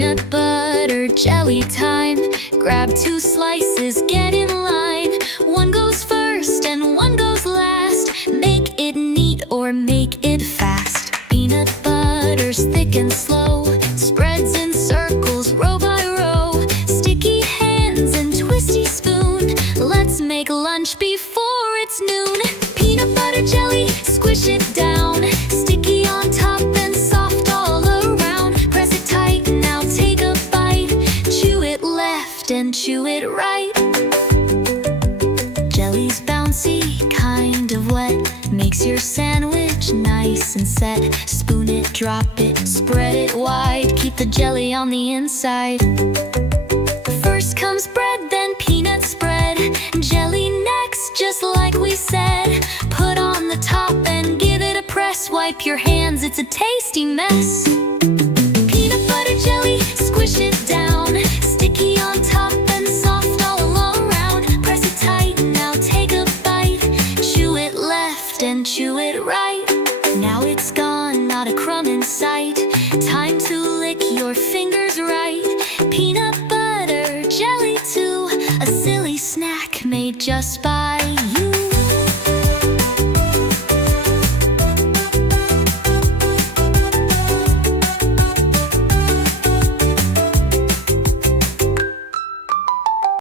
Peanut butter jelly time. Grab 2 slices, get in line. One goes first and one goes last. Make it neat or make it fast. Peanut butter's thick and slow. Spreads in circles, row by row. Sticky hands and twisty spoon. Let's make lunch before it's noon. Peanut butter jelly, squish it down. Sticky on top and soft all around. Press it tight, now take a bite. Chew it left and chew it right. Jelly's bouncy, kind of wet. Makes your sandwich nice and set. Spoon it, drop it, spread it wide. Keep the jelly on the inside. First comes bread, then peanut spread. Jelly next, just like we said. Put on the top and give it a press. Wipe your hands, it's a tasty mess. Peanut butter jelly, squish it down. Sticky on top and soft all around. Press it tight, now take a bite. Chew it left and chew it right. Now it's gone, not a crumb in sight. Time to lick your fingers right. Peanut butter jelly too, a silly snack made just by